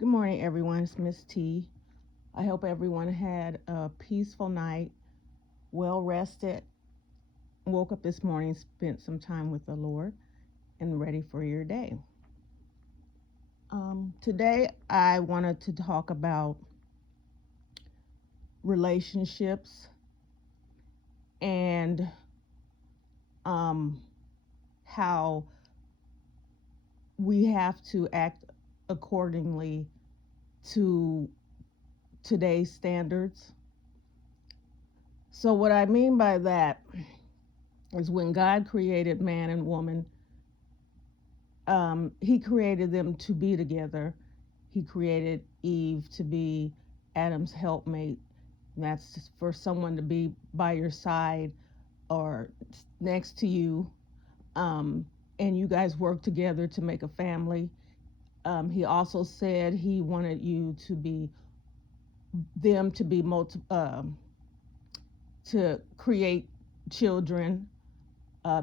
Good morning, everyone. It's Miss T. I hope everyone had a peaceful night, well rested, woke up this morning, spent some time with the Lord, and ready for your day. Today, I wanted to talk about relationships and um, how we have to act accordingly to today's standards. So, what I mean by that is when God created man and woman, he created them to be together. He created Eve to be Adam's helpmate. And that's for someone to be by your side or next to you. Um, and you guys work together to make a family. He also said he wanted you to be them to be to create children,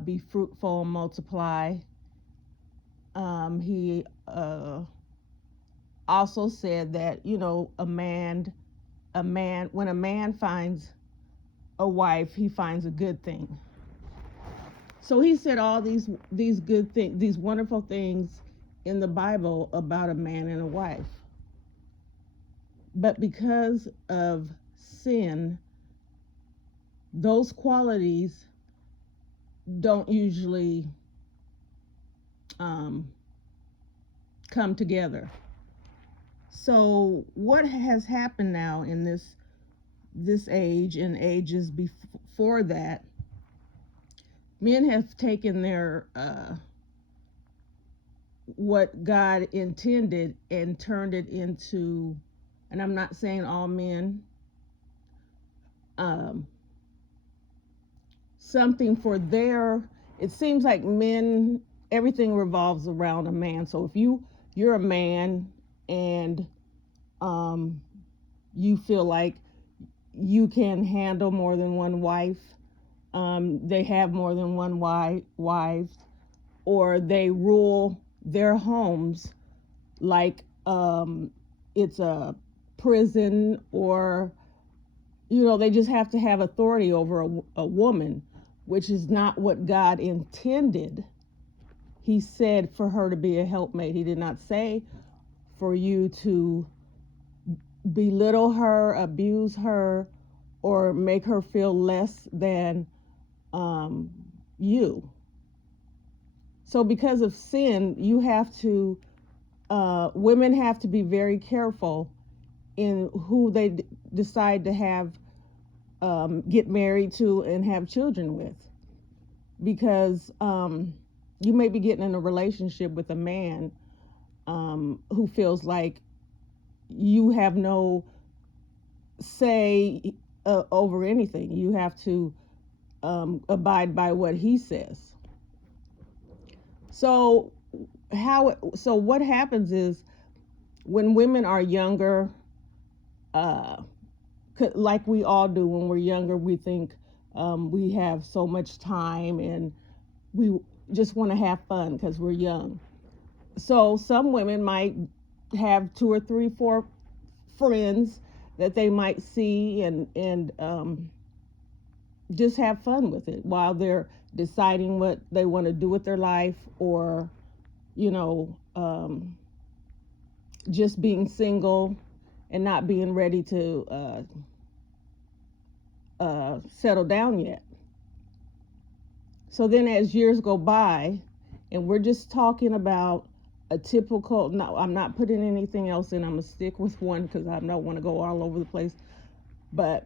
be fruitful, multiply. He also said that when a man finds a wife, he finds a good thing. So he said all these good things, these wonderful things in the Bible about a man and a wife. But because of sin, those qualities don't usually um, come together. So what has happened now in this age and ages before that, men have taken their what God intended and turned it into, and I'm not saying all men, um, something for their. It seems like men, everything revolves around a man. So if you're a man and um, you feel like you can handle more than one wife, they have more than one wives, or they rule their homes like it's a prison, or they just have to have authority over a woman, which is not what God intended. He said for her to be a helpmate. He did not say for you to belittle her, abuse her, or make her feel less than um, you. So because of sin, women have to be very careful in who they decide to have, get married to and have children with, because you may be getting in a relationship with a man who feels like you have no say over anything. You have to abide by what he says. So what happens is when women are younger, uh, like we all do when we're younger, we think we have so much time and we just want to have fun because we're young. So some women might have two or three, four friends that they might see and just have fun with it while they're deciding what they want to do with their life, or you know um, just being single and not being ready to settle down yet. So then as years go by, and we're just talking about a typical, no, I'm not putting anything else in, I'm going to stick with one because I don't want to go all over the place, but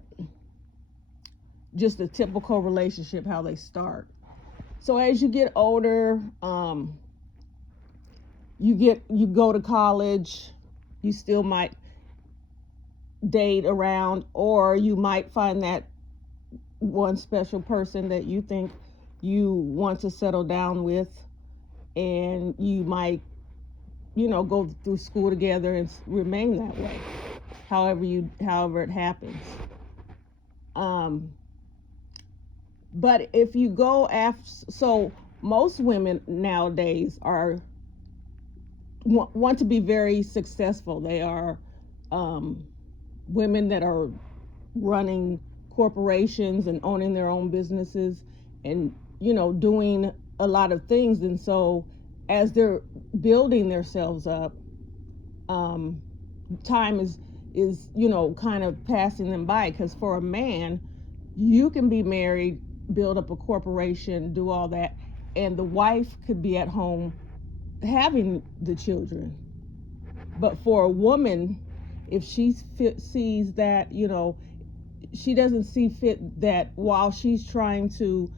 just a typical relationship, how they start. So as you get older, you go to college, you still might date around, or you might find that one special person that you think you want to settle down with, and you might go through school together and remain that way, however it happens. But if you go after, so most women nowadays are want to be very successful. They are um, women that are running corporations and owning their own businesses, and doing a lot of things. And so as they're building themselves up, um, time is kind of passing them by, because for a man, you can be married, build up a corporation, do all that, and the wife could be at home having the children. But for a woman, if she sees that, she doesn't see fit that while she's trying to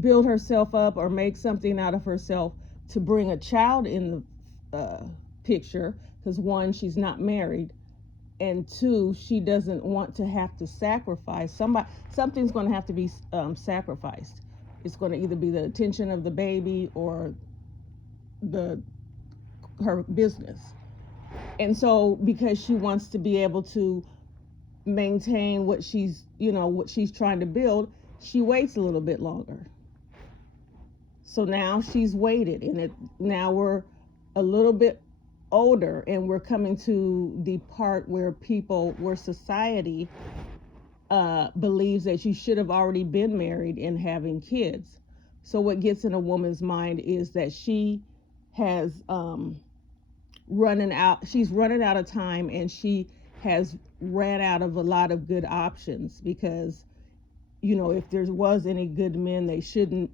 build herself up or make something out of herself, to bring a child in the picture, because one, she's not married, and two, she doesn't want to have to sacrifice something's going to have to be sacrificed. It's going to either be the attention of the baby or the her business. And so because she wants to be able to maintain what she's trying to build, she waits a little bit longer. So now she's waited, and now we're a little bit older, and we're coming to the part where society believes that you should have already been married and having kids. So what gets in a woman's mind is that she has she's running out of time, and she has ran out of a lot of good options, because if there was any good men,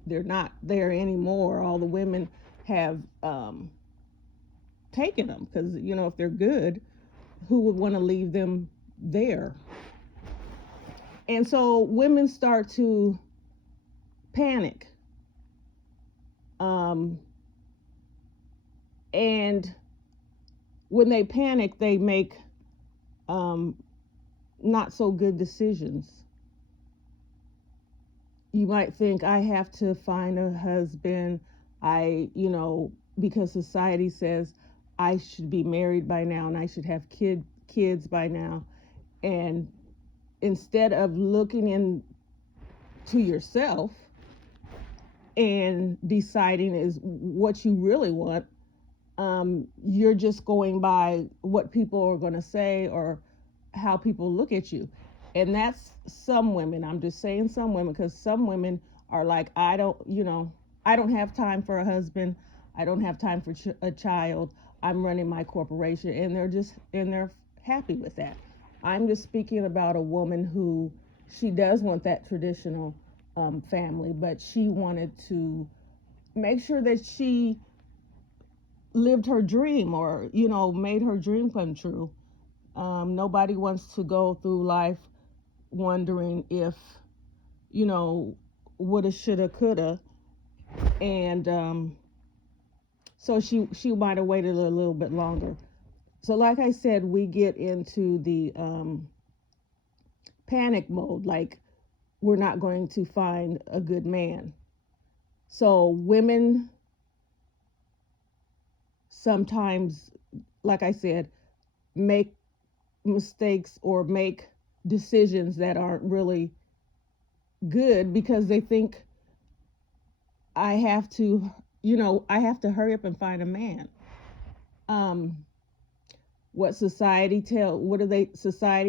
they're not there anymore. All the women have taken them, because if they're good, who would want to leave them there? And so women start to panic, um, and when they panic, they make um, not so good decisions. You might think, I have to find a husband. Because society says I should be married by now, and I should have kids by now. And instead of looking into yourself and deciding is what you really want, you're just going by what people are going to say or how people look at you. And that's some women. I'm just saying some women, because some women are like, I don't have time for a husband. I don't have time for a child. I'm running my corporation, and they're happy with that. I'm just speaking about a woman who, she does want that traditional family, but she wanted to make sure that she lived her dream, or made her dream come true. Nobody wants to go through life wondering if woulda, shoulda, coulda. And so she might have waited a little bit longer. So like I said, we get into the panic mode, like we're not going to find a good man. So women sometimes, like I said, make mistakes or make decisions that aren't really good, because they think, I have to, I have to hurry up and find a man. Um, society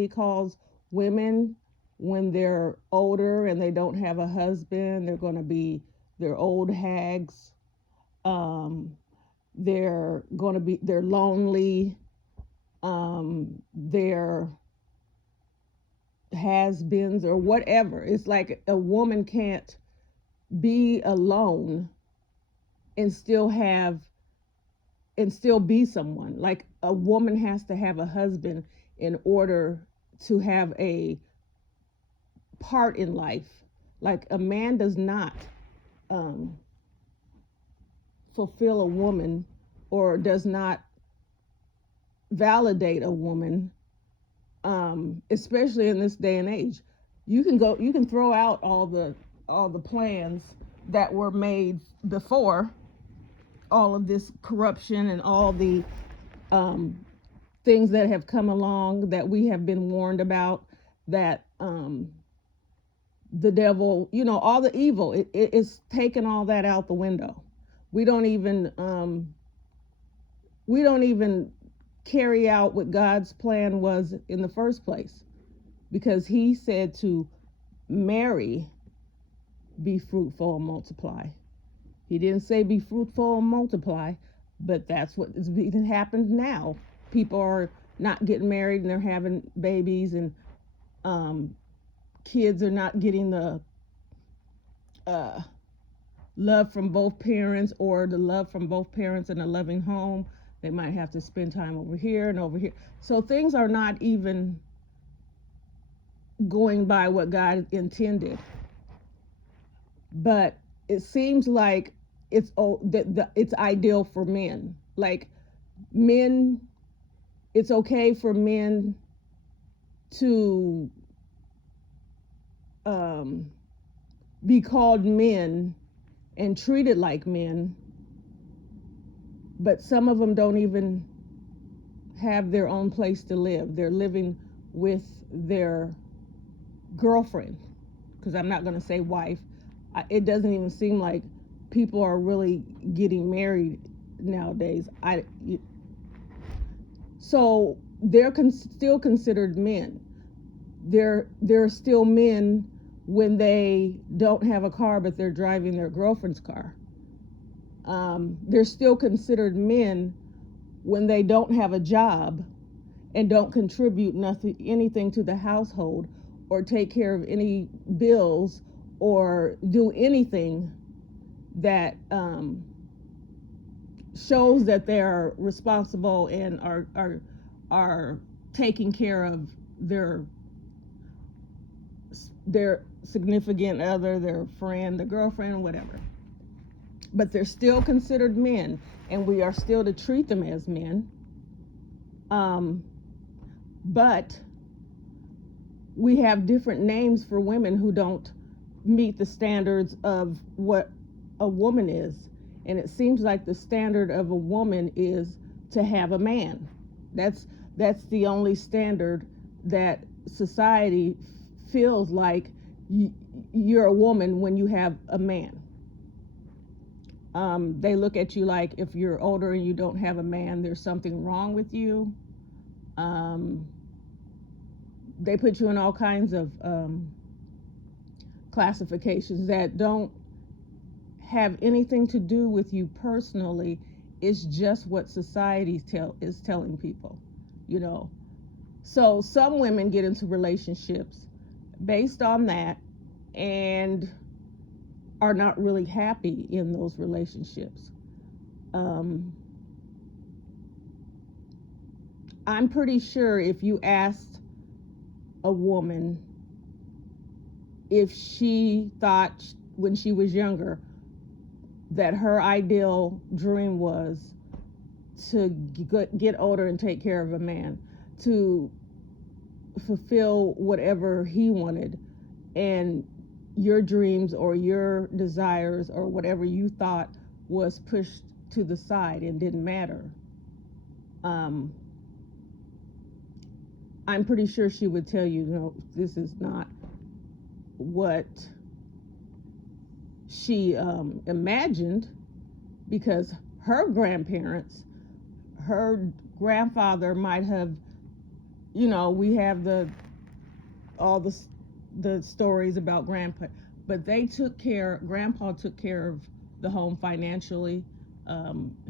calls women when they're older and they don't have a husband? They're old hags. They're lonely. They're has-beens or whatever. It's like a woman can't be alone and still be someone. Like a woman has to have a husband in order to have a part in life. Like a man does not um, fulfill a woman, or does not validate a woman, especially in this day and age. You can throw out all the plans that were made before all of this corruption and all the um, things that have come along that we have been warned about, that the devil, all the evil, it's taken all that out the window. We don't even we don't even carry out what God's plan was in the first place, because he said to marry, be fruitful and multiply. He didn't say be fruitful and multiply, but that's what is being happened now. People are not getting married and they're having babies, and um, kids are not getting the uh, love from both parents, or the love from both parents in a loving home. They might have to spend time over here and over here. So things are not even going by what God intended. But it seems like it's ideal for men. Like men, it's okay for men to um, be called men and treated like men, but some of them don't even have their own place to live. They're living with their girlfriend, because I'm not going to say wife. It doesn't even seem like people are really getting married nowadays. So they're still considered men. They're still men when they don't have a car, but they're driving their girlfriend's car. They're still considered men when they don't have a job and don't contribute anything to the household, or take care of any bills, or do anything that shows that they're responsible and are taking care of their significant other, their friend, the girlfriend, whatever. But they're still considered men, and we are still to treat them as men. But we have different names for women who don't meet the standards of what a woman is. And it seems like the standard of a woman is to have a man. That's the only standard that society feels like you're a woman when you have a man. They look at you like if you're older and you don't have a man, there's something wrong with you. They put you in all kinds of classifications that don't have anything to do with you personally. It's just what society is telling people, you know. So some women get into relationships based on that and are not really happy in those relationships. I'm pretty sure if you asked a woman if she thought when she was younger that her ideal dream was to get older and take care of a man, to fulfill whatever he wanted, and your dreams or your desires or whatever you thought was pushed to the side and didn't matter, I'm pretty sure she would tell you, no, this is not what she imagined, because her grandparents, her grandfather might have, we have all the stories about grandpa, but grandpa took care of the home financially.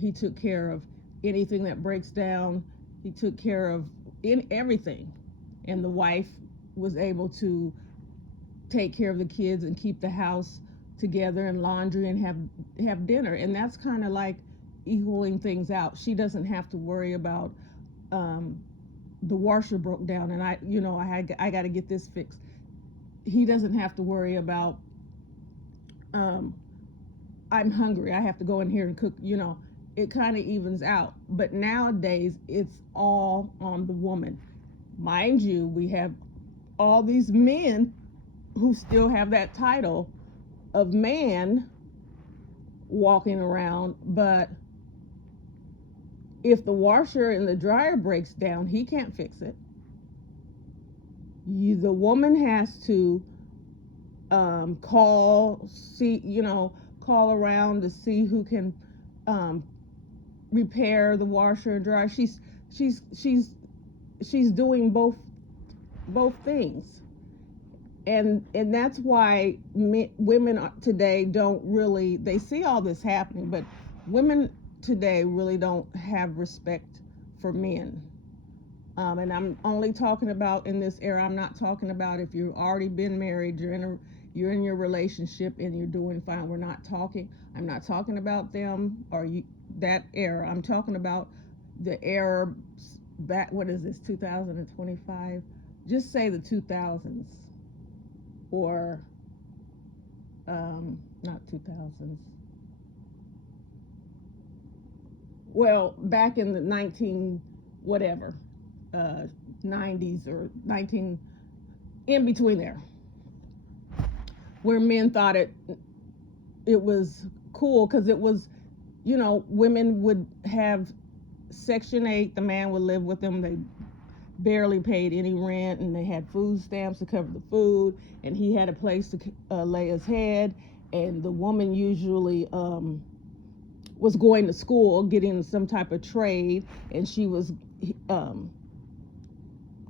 He took care of anything that breaks down. He took care of everything, and the wife was able to take care of the kids and keep the house together and laundry and have dinner. And that's kind of like equaling things out. She doesn't have to worry about the washer broke down and I got to get this fixed. He doesn't have to worry about I'm hungry, I have to go in here and cook. It kind of evens out. But nowadays it's all on the woman. Mind you, we have all these men who still have that title of man walking around, but if the washer and the dryer breaks down, he can't fix it. The woman has to call around to see who can repair the washer and dryer. She's she's she's doing both things. And that's why women today don't really, they see all this happening, but women today really don't have respect for men. And I'm only talking about in this era. I'm not talking about if you've already been married, you're in your relationship and you're doing fine. I'm not talking about them or that era. I'm talking about the era back, what is this, 2025? Just say the 2000s, or not 2000s. Well, back in the 19 whatever, 90s or 19, in between there, where men thought it was cool because it was, women would have Section 8, the man would live with them. They barely paid any rent, and they had food stamps to cover the food, and he had a place to lay his head, and the woman usually was going to school, getting some type of trade, and she was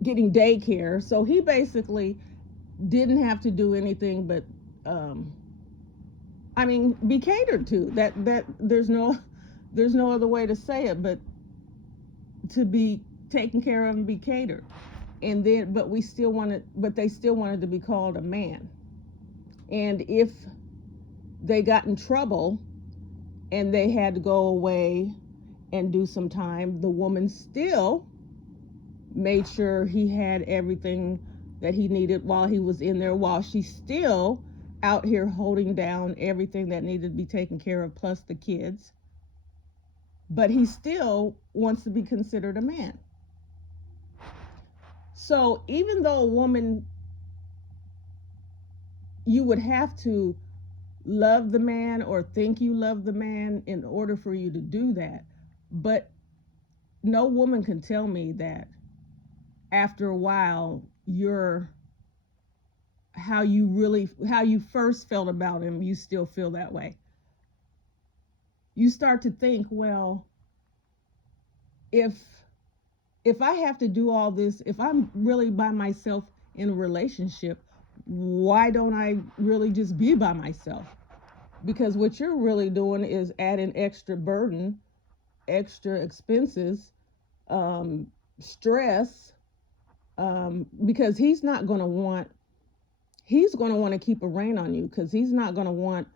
getting daycare. So he basically didn't have to do anything but be catered to. That there's no other way to say it, but to be taken care of and be catered. And then, but they still wanted to be called a man. And if they got in trouble and they had to go away and do some time, the woman still made sure he had everything that he needed while he was in there, while she's still out here holding down everything that needed to be taken care of, plus the kids. But he still wants to be considered a man. So even though a woman, you would have to love the man or think you love the man in order for you to do that. But no woman can tell me that after a while how you first felt about him, you still feel that way. You start to think, well, if I have to do all this, if I'm really by myself in a relationship, why don't I really just be by myself? Because what you're really doing is adding extra burden, extra expenses, stress, because he's going to want to keep a rein on you, because he's not going to want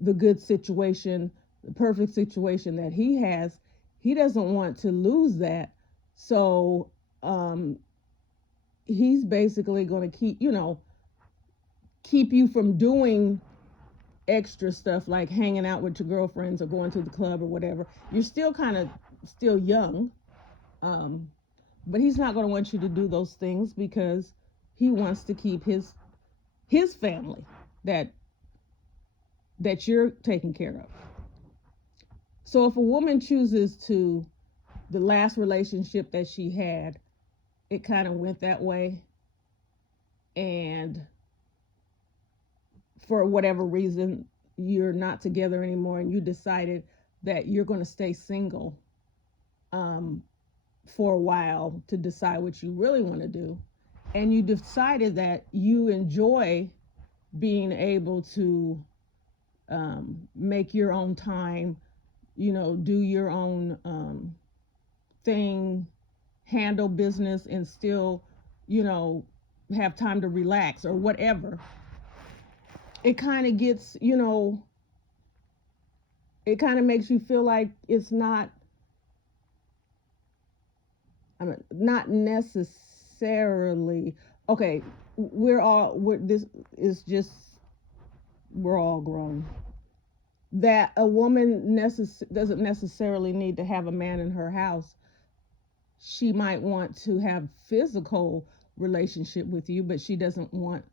the good situation, the perfect situation that he has. He doesn't want to lose that. So he's basically going to keep you from doing extra stuff like hanging out with your girlfriends or going to the club or whatever. You're still still young, but he's not going to want you to do those things because he wants to keep his family that you're taking care of. So if a woman chooses the last relationship that she had, it kind of went that way, and for whatever reason you're not together anymore, and you decided that you're going to stay single for a while to decide what you really want to do, and you decided that you enjoy being able to make your own time, do your own thing, handle business, and still, have time to relax or whatever. It kind of gets, it kind of makes you feel like it's not not necessarily okay. This is just, we're all grown. That a woman doesn't necessarily need to have a man in her house. She might want to have physical relationship with you, but she doesn't want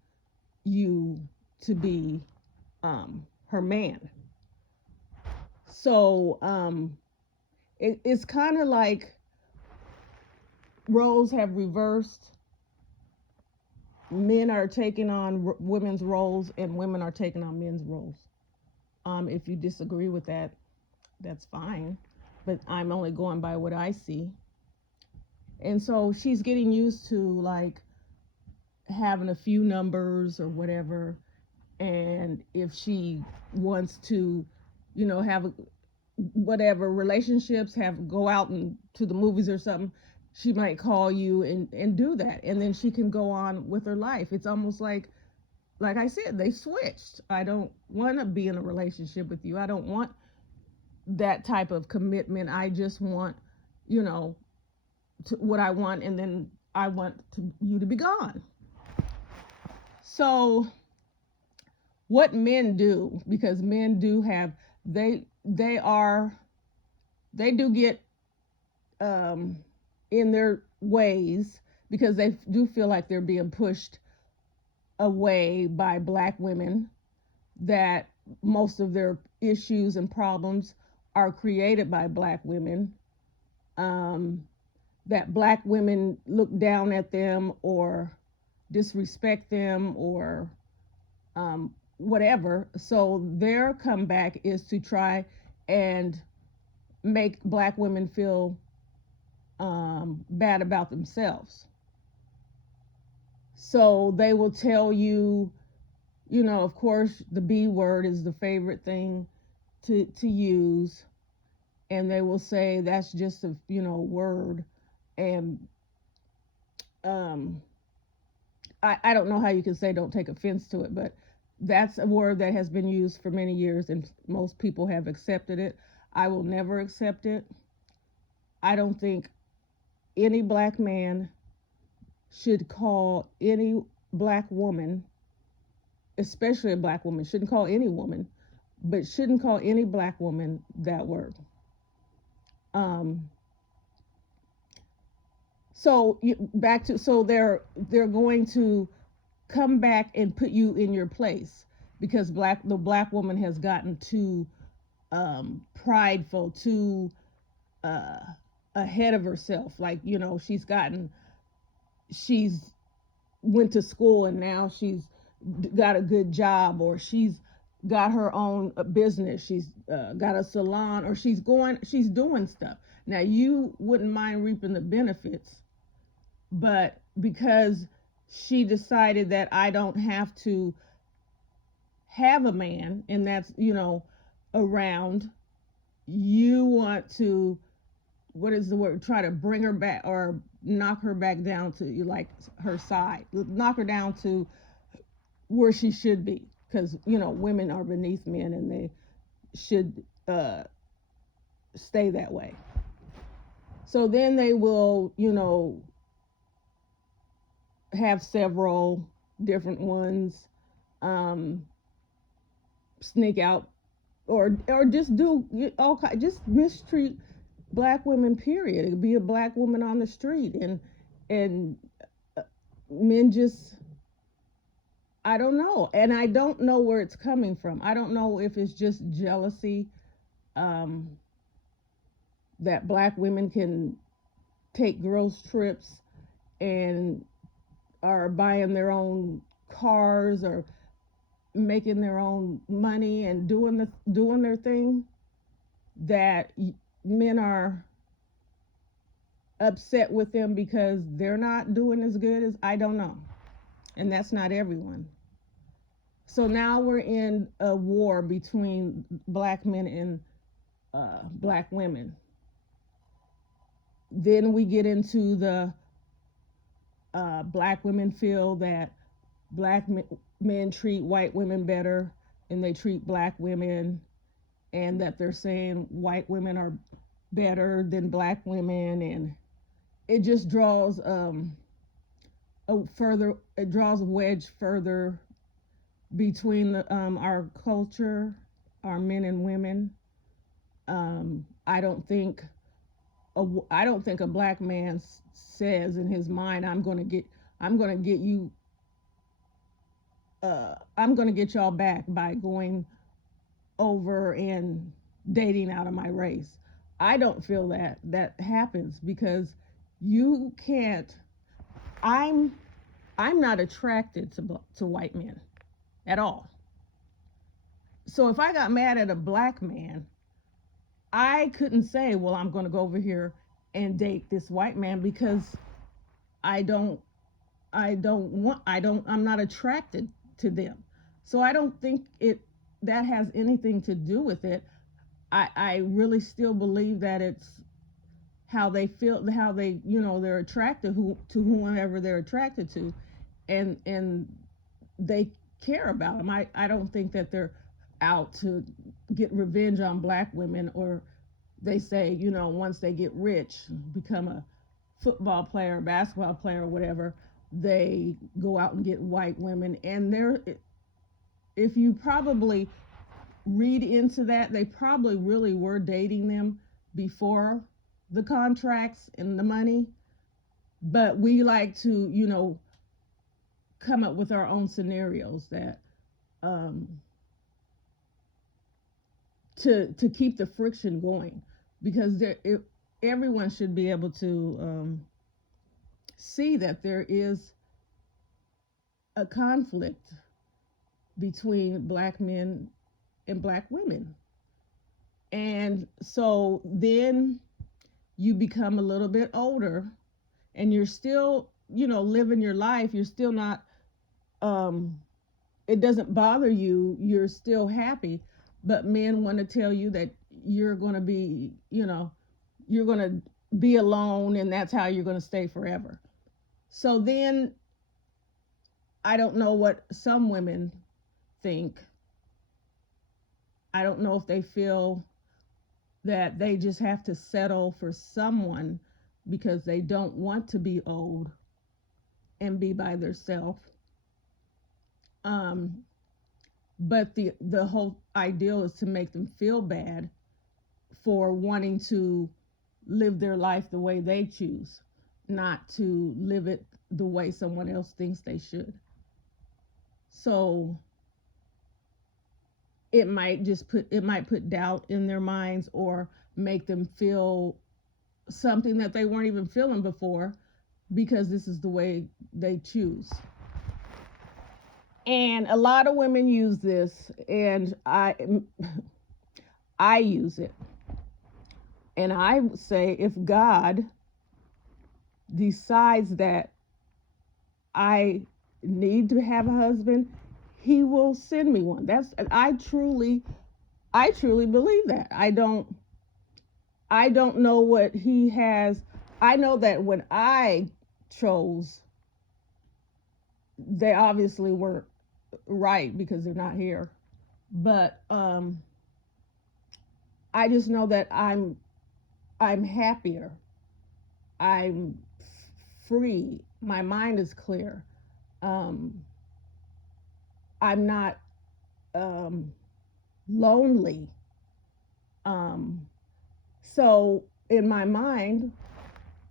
you to be her man. So it's kind of like roles have reversed. Men are taking on women's roles, and women are taking on men's roles. If you disagree with that, that's fine. but I'm only going by what I see. And so she's getting used to like having a few numbers or whatever. And if she wants to, have whatever relationships, have go out and to the movies or something, she might call you and do that. And then she can go on with her life. It's almost like I said, they switched. I don't want to be in a relationship with you. I don't want that type of commitment. I just want, you know, what I want, and then I want you to be gone. So, what men do, because men do have, they are, they do get um, in their ways because they do feel like they're being pushed away by black women, that most of their issues and problems are created by black women, um, that black women look down at them or disrespect them or whatever. So their comeback is to try and make black women feel bad about themselves. So they will tell you, of course, the B word is the favorite thing to use, and they will say that's just a word, and um, I don't know how you can say don't take offense to it, but that's a word that has been used for many years, and most people have accepted it. I will never accept it. I don't think any black man should call any black woman, especially a black woman, shouldn't call any woman, but shouldn't call any black woman that word. Um, so back to, so they're going to come back and put you in your place because the black woman has gotten too prideful, too uh, ahead of herself. Like, she's went to school and now she's got a good job, or she's got her own business, she's got a salon, or she's doing stuff. Now you wouldn't mind reaping the benefits, but because she decided that I don't have to have a man, and that's around, you want to, what is the word, try to bring her back or knock her back down to like her side, knock her down to where she should be, because women are beneath men and they should stay that way. So then they will have several different ones, um, sneak out, or just do all just mistreat black women. Period. It could be a black woman on the street, and men just, I don't know, and I don't know where it's coming from. I don't know if it's just jealousy, um, that black women can take girls trips and are buying their own cars or making their own money and doing their thing, that men are upset with them because they're not doing as good as, I don't know. And that's not everyone. So now we're in a war between black men and black women. Then we get into the black women feel that black men treat white women better than they treat black women, and that they're saying white women are better than black women, and it just draws it draws a wedge further between our culture, our men and women. I don't think a black man says in his mind, I'm going to get you, I'm going to get y'all back by going over and dating out of my race. I don't feel that happens, because you can't. I'm not attracted to white men at all. So if I got mad at a black man, I couldn't say, well, I'm going to go over here and date this white man because I don't I'm not attracted to them. So I don't think it that has anything to do with it. I really still believe that it's how they feel, how they, they're attracted to whomever they're attracted to, and they care about them. I don't think that they're out to get revenge on black women, or they say, once they get rich, become a football player, basketball player, or whatever, they go out and get white women. And if you probably read into that, they probably really were dating them before the contracts and the money. But we like to, come up with our own scenarios that um, to keep the friction going, because everyone should be able to see that there is a conflict between black men and black women. And so then you become a little bit older and you're still, living your life. You're still not, um, it doesn't bother you. You're still happy. But men want to tell you that you're going to be, you're going to be alone and that's how you're going to stay forever. So then I don't know what some women think. I don't know if they feel that they just have to settle for someone because they don't want to be old and be by themselves. Um, but the whole ideal is to make them feel bad for wanting to live their life the way they choose, not to live it the way someone else thinks they should. So it might put doubt in their minds, or make them feel something that they weren't even feeling before, because this is the way they choose. And a lot of women use this, and I use it. And I say, if God decides that I need to have a husband, he will send me one. I truly believe that. I don't know what he has. I know that when I chose, they obviously weren't right because they're not here. But I just know that I'm happier. I'm free. My mind is clear. Um, I'm not lonely. Um, so in my mind,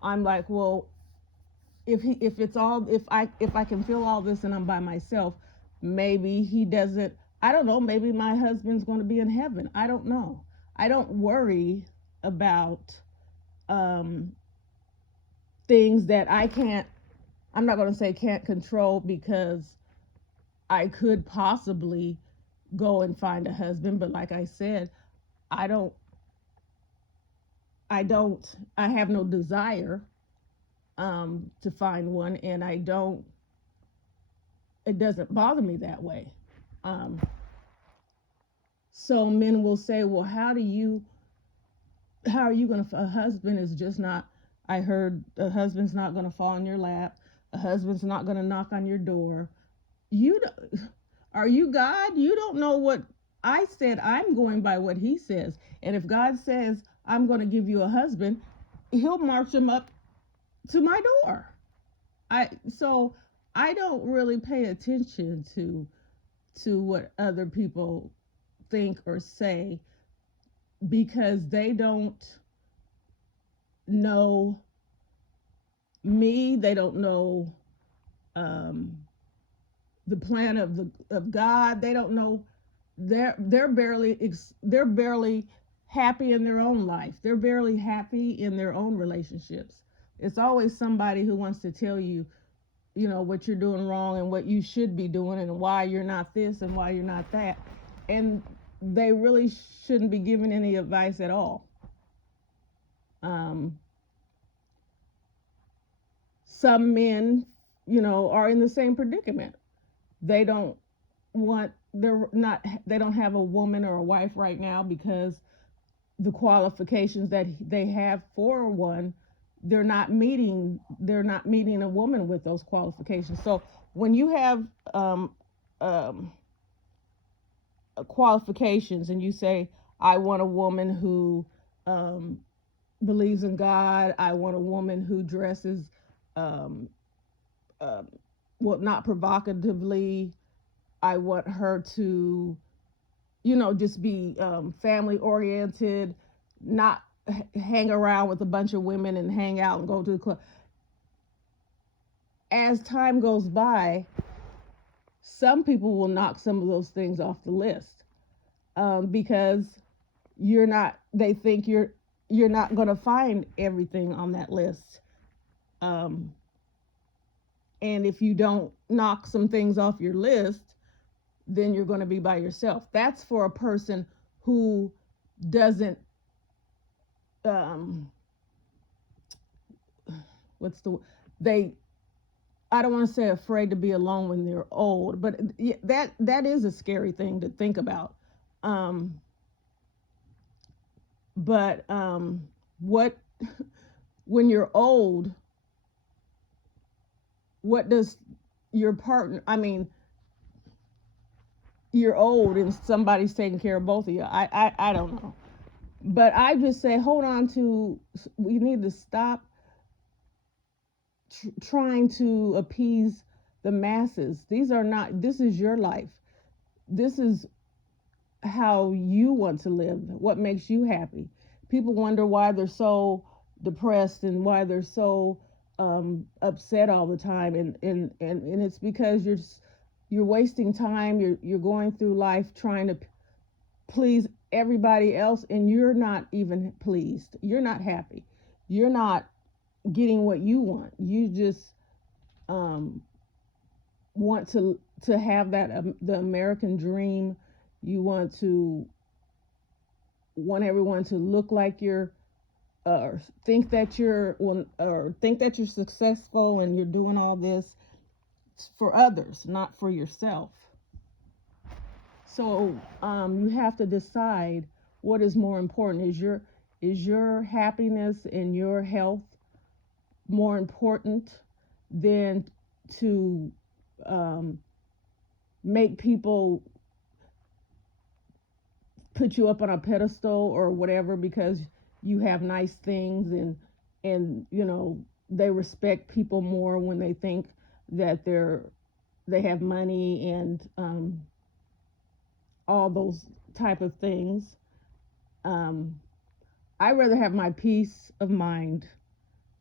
I'm like, well, if I can feel all this and I'm by myself, maybe he doesn't. I don't know. Maybe my husband's going to be in heaven. I don't know. I don't worry about um, things that I can't. I'm not going to say can't control, because I could possibly go and find a husband, but like I said, I don't. I don't. I have no desire to find one, and I don't. It doesn't bother me that way. Um, so men will say, "Well, how are you going to? A husband is just not." I heard a husband's not going to fall in your lap. A husband's not going to knock on your door. You are you God? You don't know what I said. I'm going by what He says, and if God says I'm going to give you a husband, He'll march him up to my door. I so I don't really pay attention to what other people think or say, because they don't know me. They don't know um, the plan of God. They don't know. They're barely happy in their own life. They're barely happy in their own relationships. It's always somebody who wants to tell you, what you're doing wrong and what you should be doing and why you're not this and why you're not that. And they really shouldn't be given any advice at all. Um, some men, are in the same predicament. They don't they don't have a woman or a wife right now because the qualifications that they have for one, they're not meeting a woman with those qualifications. So when you have um, um, qualifications and you say, I want a woman who um, believes in God, I want a woman who dresses um, um, well, not provocatively, I want her to, just be family oriented, not hang around with a bunch of women and hang out and go to the club. As time goes by, some people will knock some of those things off the list, because they think you're not going to find everything on that list. Um, and if you don't knock some things off your list, then you're going to be by yourself. That's for a person who doesn't um what's the they I don't want to say afraid to be alone when they're old, but that is a scary thing to think about. Um but what when you're old, what does your partner, I mean, you're old and somebody's taking care of both of you. I don't know. But I just say hold on to, we need to stop trying to appease the masses. This is your life. This is how you want to live, what makes you happy. People wonder why they're so depressed and why they're so upset all the time. And it's because you're wasting time. You're going through life trying to please everybody else, and you're not even pleased. You're not happy. You're not getting what you want. You just um, want to have that the American dream. You want everyone to look like you're or think that you're well, or think that you're successful and you're doing all this for others, not for yourself. So you have to decide what is more important. Is your happiness and your health more important than to um, make people put you up on a pedestal or whatever because you have nice things, and they respect people more when they think that they have money and all those type of things. um, I rather have my peace of mind.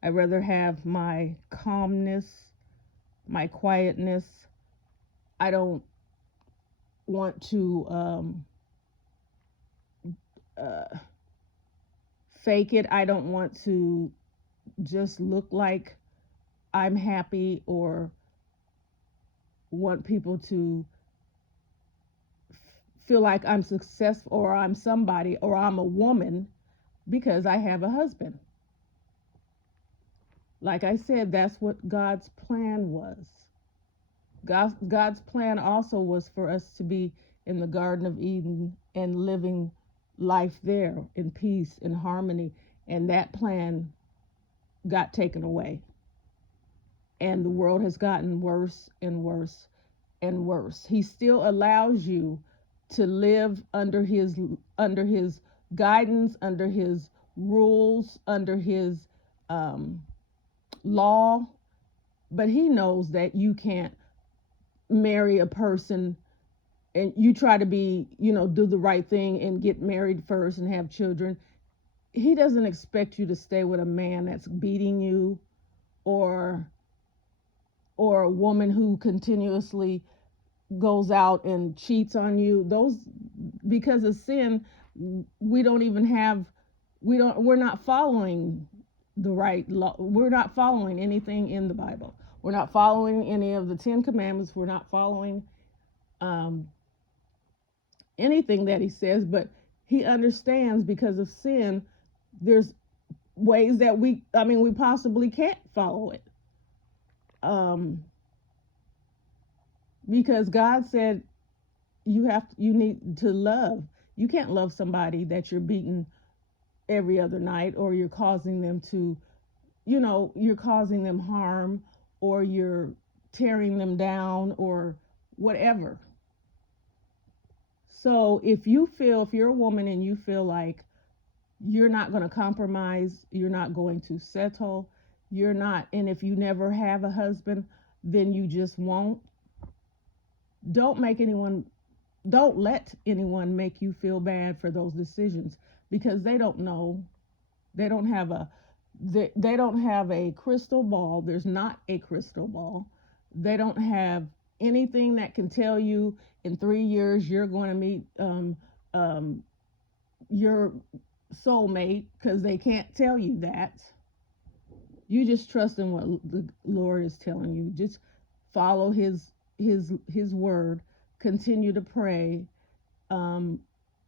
I rather have my calmness, my quietness. I don't want to uh, fake it. I don't want to just look like I'm happy or want people to feel like I'm successful or I'm somebody or I'm a woman because I have a husband. Like I said, that's what God's plan was. God's plan also was for us to be in the Garden of Eden and living life there in peace and harmony. And that plan got taken away. And the world has gotten worse and worse and worse. He still allows you to live under his guidance, under his rules, under his um, law, but he knows that you can't marry a person and you try to do the right thing and get married first and have children. He doesn't expect you to stay with a man that's beating you or a woman who continuously goes out and cheats on you. Those, because of sin, we don't even have we're not following the right law. We're not following anything in the Bible. We're not following any of the 10 commandments. We're not following um, anything that he says, but he understands because of sin, there's ways that we possibly can't follow it. Um, because God said you need to love. You can't love somebody that you're beating every other night, or you're causing them to, you're causing them harm, or you're tearing them down, or whatever. So if you're a woman and you feel like you're not going to compromise, you're not going to settle, you're not, and if you never have a husband, then you just won't. Don't make anyone, don't let anyone make you feel bad for those decisions, because they don't know. They don't have a they don't have a crystal ball. There's not a crystal ball. They don't have anything that can tell you in 3 years you're going to meet um, your soulmate, because they can't tell you that. You just trust in what the Lord is telling you. Just follow his word. Continue to pray. Um,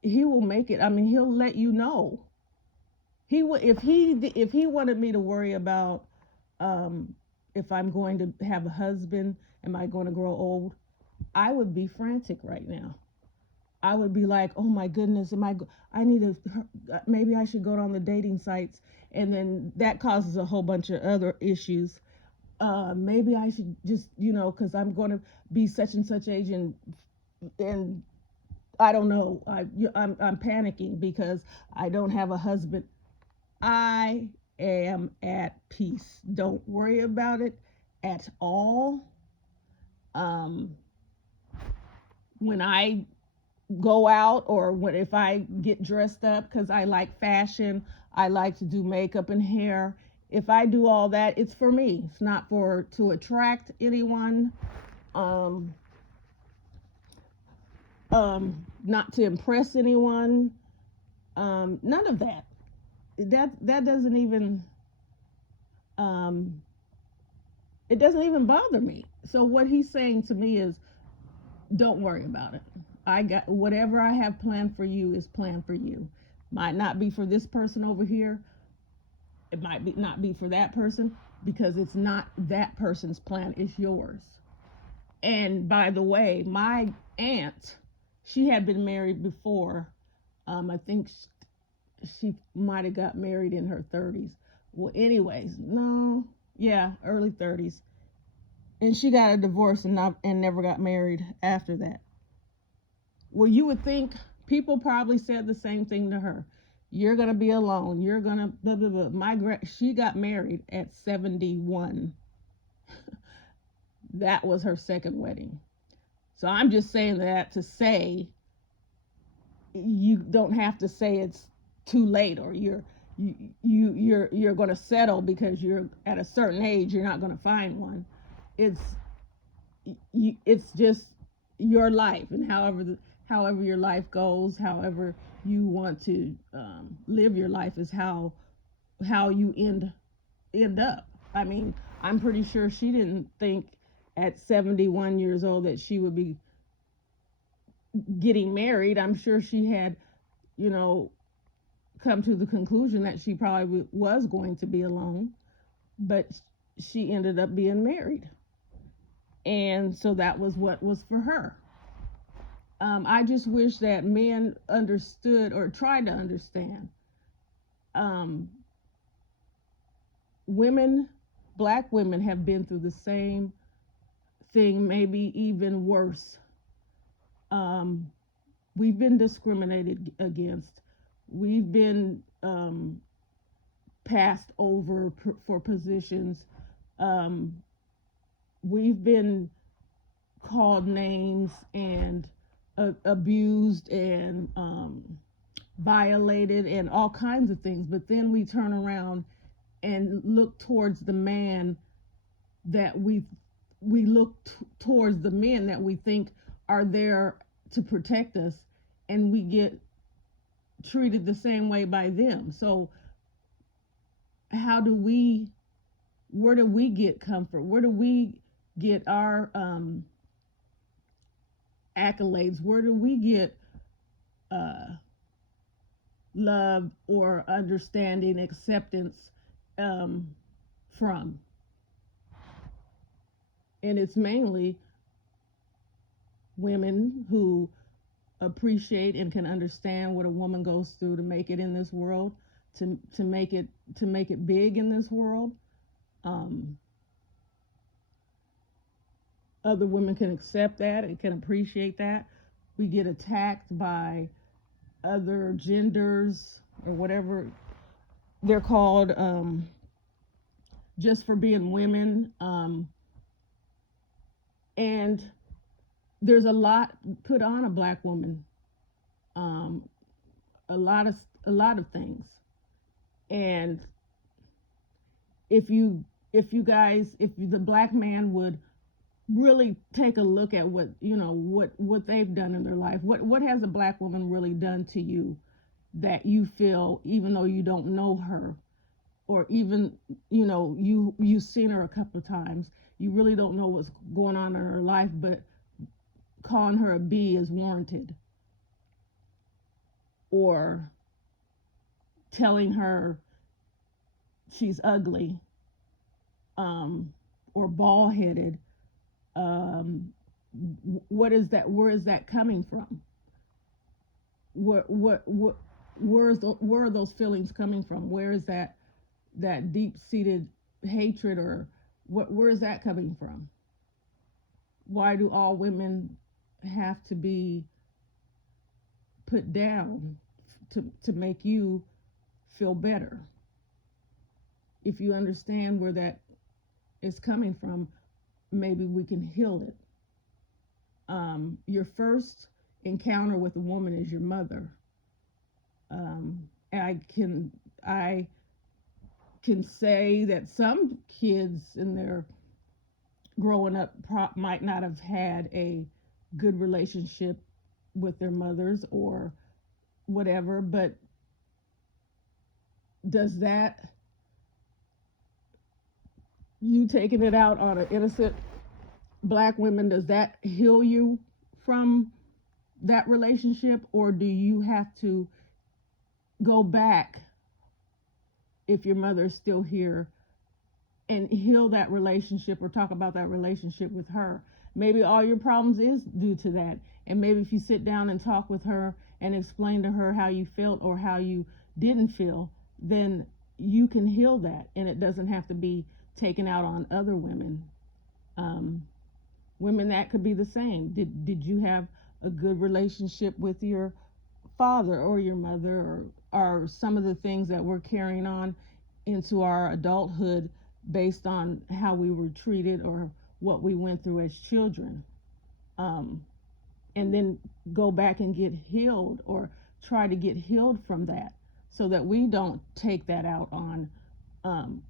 he will make it. I mean, he'll let you know. He would if he wanted me to worry about um, if I'm going to have a husband, am I going to grow old? I would be frantic right now. I would be like, oh my goodness, I need to, maybe I should go on the dating sites, and then that causes a whole bunch of other issues. Maybe I should just, because I'm going to be such and such age, and I don't know. I'm panicking because I don't have a husband. I am at peace. Don't worry about it at all. Um, when I go out, or if I get dressed up, because I like fashion, I like to do makeup and hair. If I do all that, it's for me. It's not for to attract anyone. Um, Not to impress anyone. None of that. That doesn't even um, it doesn't even bother me. So what he's saying to me is, don't worry about it. I got whatever I have planned for you is planned for you. Might not be for this person over here. It might be not be for that person, because it's not that person's plan, it's yours. And by the way, my aunt, she had been married before. I think she might have got married in her 30s. Well, anyways, no, yeah, early 30s. And she got a divorce and never got married after that. Well, you would think people probably said the same thing to her. You're gonna be alone. You're gonna blah blah blah. She got married at 71. That was her second wedding. So I'm just saying that to say you don't have to say it's too late, or you're going to settle because you're at a certain age. You're not going to find one. It's it's just your life, and however your life goes, however you want to live your life is how you end up. I mean, I'm pretty sure she didn't think at 71 years old that she would be getting married. I'm sure she had, you know, come to the conclusion that she probably was going to be alone, but she ended up being married. And so that was what was for her. I just wish that men understood, or tried to understand. Um, Women, black women, have been through the same thing, maybe even worse. Um, we've been discriminated against. We've been passed over for positions. Um, we've been called names and abused and violated and all kinds of things. But then we turn around and look towards the man that we look towards the men that we think are there to protect us, and we get treated the same way by them. So how do we where do we get comfort? Where do we get our accolades? Where do we get uh, love or understanding, acceptance um, from. And it's mainly women who appreciate and can understand what a woman goes through to make it in this world, to make it big in this world. Um, Other women can accept that and can appreciate that. We get attacked by other genders or whatever they're called, just for being women. And there's a lot put on a black woman, um, a lot of things. And if you if the black man would really take a look at what what they've done in their life, what has a black woman really done to you that you feel, even though you don't know her, or even you've seen her a couple of times, you really don't know what's going on in her life, but calling her a B is warranted, or telling her she's ugly, or bald headed. What is that? Where is that coming from? What where are those feelings coming from? Where is that deep seated hatred, or where is that coming from? Why do all women have to be put down to make you feel better? If you understand where that is coming from, maybe we can heal it. Your first encounter with a woman is your mother. And I can say that some kids in their growing up might not have had a good relationship with their mothers or whatever, but does that, you taking it out on an innocent black woman, does that heal you from that relationship, or do you have to go back, if your mother is still here, and heal that relationship or talk about that relationship with her? Maybe all your problems is due to that, and maybe if you sit down and talk with her and explain to her how you felt or how you didn't feel, then you can heal that, and it doesn't have to be taken out on other women. um, Women, that could be the same. Did you have a good relationship with your father or your mother, or are some of the things that we're carrying on into our adulthood based on how we were treated or what we went through as children? um, and then go back and get healed, or try to get healed from that, so that we don't take that out on, um,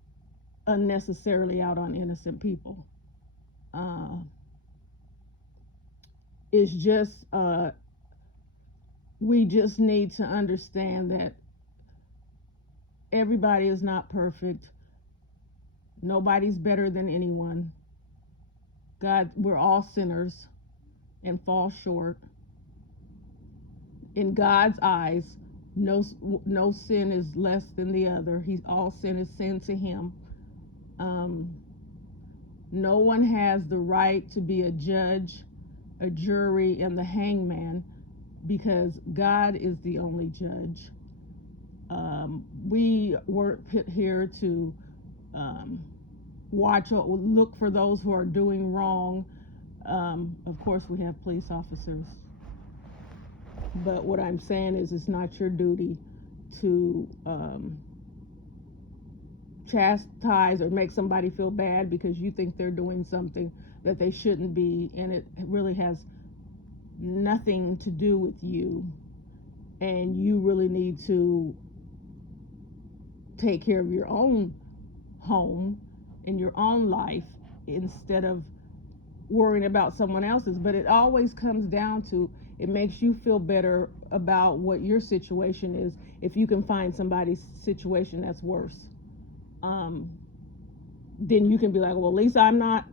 unnecessarily out on innocent people. uh, it's just we just need to understand that everybody is not perfect. Nobody's better than anyone. God, we're all sinners and fall short. In God's eyes, no no sin is less than the other. All sin is sin to Him. Um, no one has the right to be a judge, a jury, and the hangman, because God is the only judge. We weren't put here to um, watch or look for those who are doing wrong. Of course, we have police officers, but what I'm saying is, it's not your duty to chastise or make somebody feel bad because you think they're doing something that they shouldn't be, and it really has nothing to do with you. And you really need to take care of your own home and your own life instead of worrying about someone else's. But it always comes down to, it makes you feel better about what your situation is if you can find somebody's situation that's worse. Then you can be like, well, at least I'm not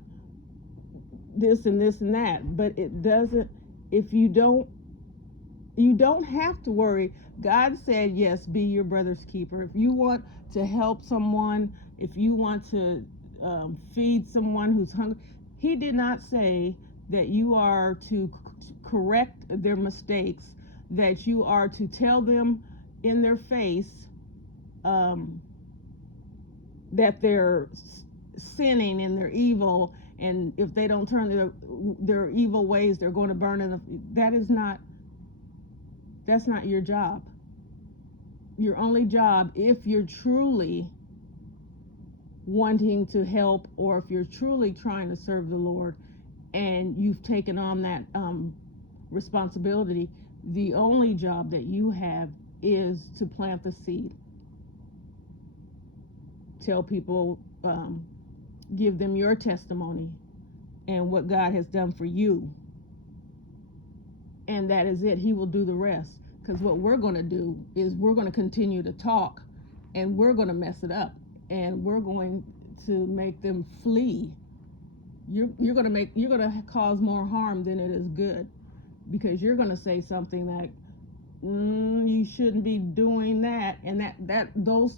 this and this and that. But it doesn't, if you don't, You don't have to worry. God said, yes, be your brother's keeper. If you want to help someone, if you want to feed someone who's hungry, he did not say that you are to correct their mistakes, that you are to tell them in their face um, that they're sinning and they're evil, and if they don't turn their evil ways, they're going to burn in the. That's not your job. Your only job, if you're truly wanting to help, or if you're truly trying to serve the Lord and you've taken on that responsibility, the only job that you have is to plant the seed. Tell people, give them your testimony and what God has done for you. And that is it. He will do the rest. Because what we're going to do is we're going to continue to talk, and we're going to mess it up, and we're going to make them flee. You're going to cause more harm than it is good, because you're going to say something that you shouldn't be doing that, and that those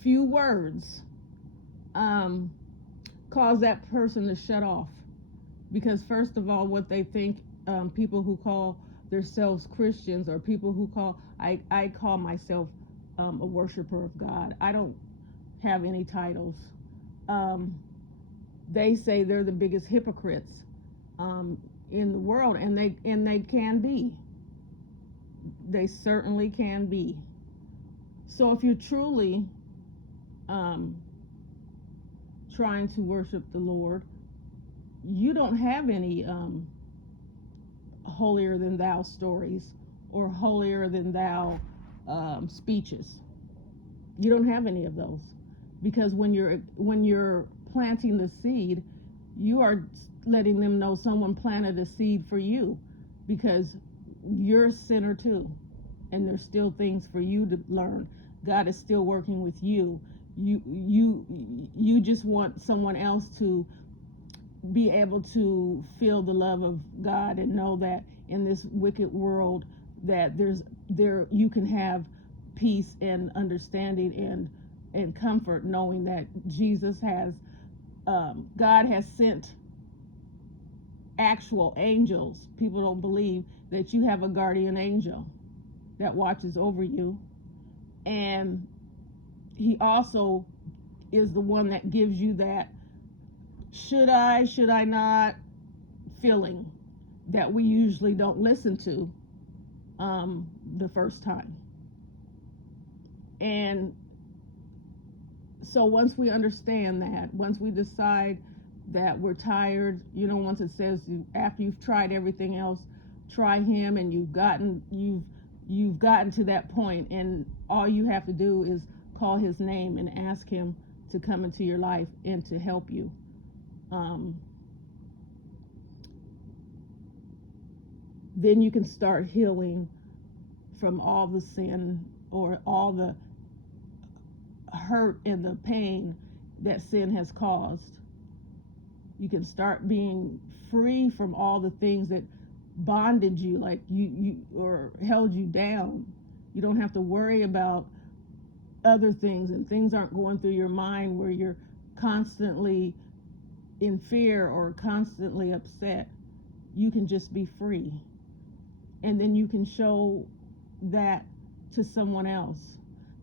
few words cause that person to shut off. Because first of all, what they think, people who call themselves Christians, or people who I call myself a worshiper of God. I don't have any titles. They say they're the biggest hypocrites in the world, and they can be. They certainly can be. So if you're truly trying to worship the Lord, you don't have any holier than thou stories or holier than thou speeches. You don't have any of those, because when you're planting the seed, you are letting them know someone planted a seed for you, because you're a sinner too, and there's still things for you to learn. God is still working with you. You just want someone else to be able to feel the love of God and know that in this wicked world that you can have peace and understanding and comfort, knowing that Jesus has God has sent actual angels. People don't believe that you have a guardian angel that watches over you, and he also is the one that gives you that should I not feeling that we usually don't listen to the first time. And so once we understand that, once we decide that we're tired, once it says after you've tried everything else, try him, and you've gotten to that point, and all you have to do is call his name and ask him to come into your life and to help you. Then you can start healing from all the sin or all the hurt and the pain that sin has caused. You can start being free from all the things that bonded you, like you or held you down. You don't have to worry about other things, and things aren't going through your mind where you're constantly in fear or constantly upset. You can just be free, and then you can show that to someone else,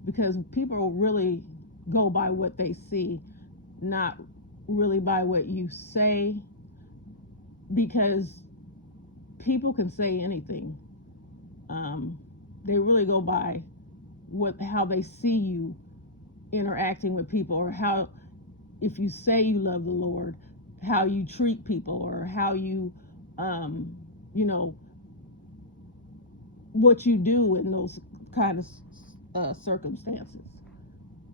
because people really go by what they see, not really by what you say, because people can say anything. They really go by how they see you interacting with people, or how, if you say you love the Lord, how you treat people, or how you what you do in those kind of circumstances.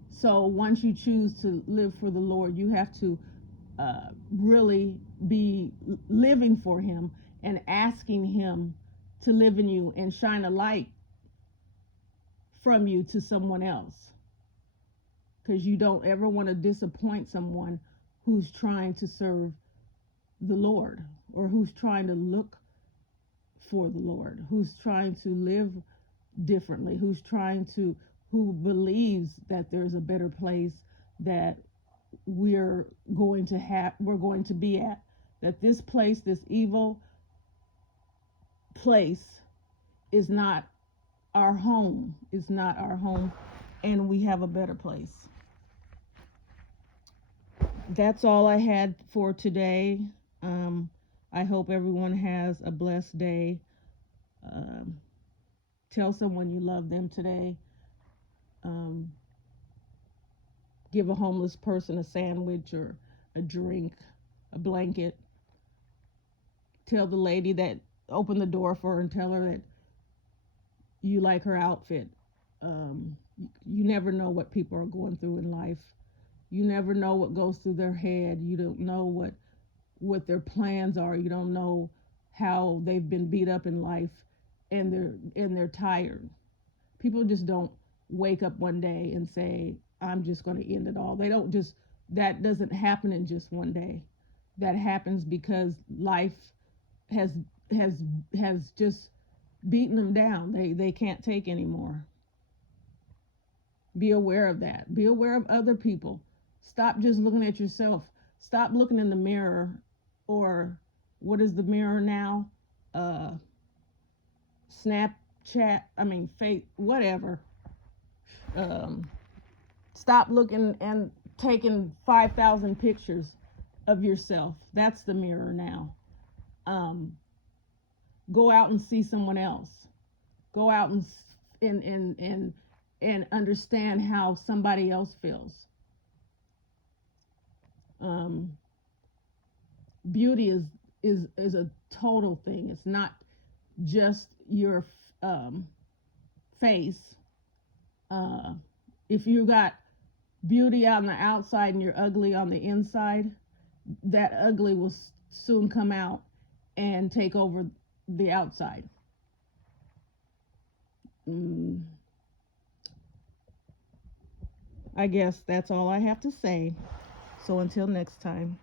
So once you choose to live for the Lord, you have to really be living for him and asking him to live in you and shine a light from you to someone else, because you don't ever want to disappoint someone who's trying to serve the Lord, or who's trying to look for the Lord, who's trying to live differently, who believes that there's a better place that we're going to be at, that this place, this evil place, is not our home, and we have a better place. That's all I had for today. I hope everyone has a blessed day. Um, Tell someone you love them today. Um, give a homeless person a sandwich or a drink, a blanket. Tell the lady that opened the door for her and tell her that you like her outfit. You never know what people are going through in life. You never know what goes through their head. You don't know what their plans are. You don't know how they've been beat up in life, and they're tired. People just don't wake up one day and say, I'm just going to end it all. They don't just That doesn't happen in just one day. That happens because life has has has just beaten them down. They can't take anymore. Be aware of that. Be aware of other people. Stop just looking at yourself. Stop looking in the mirror, or what is the mirror now? Uh, Snapchat. I mean, fake, whatever. Um, Stop looking and taking 5,000 pictures of yourself. That's the mirror now. Um, Go out and see someone else. Go out and understand how somebody else feels. Um, Beauty is a total thing. It's not just your um, face. Uh, if you got beauty on the outside and you're ugly on the inside, that ugly will soon come out and take over the outside. Mm, I guess that's all I have to say. So until next time.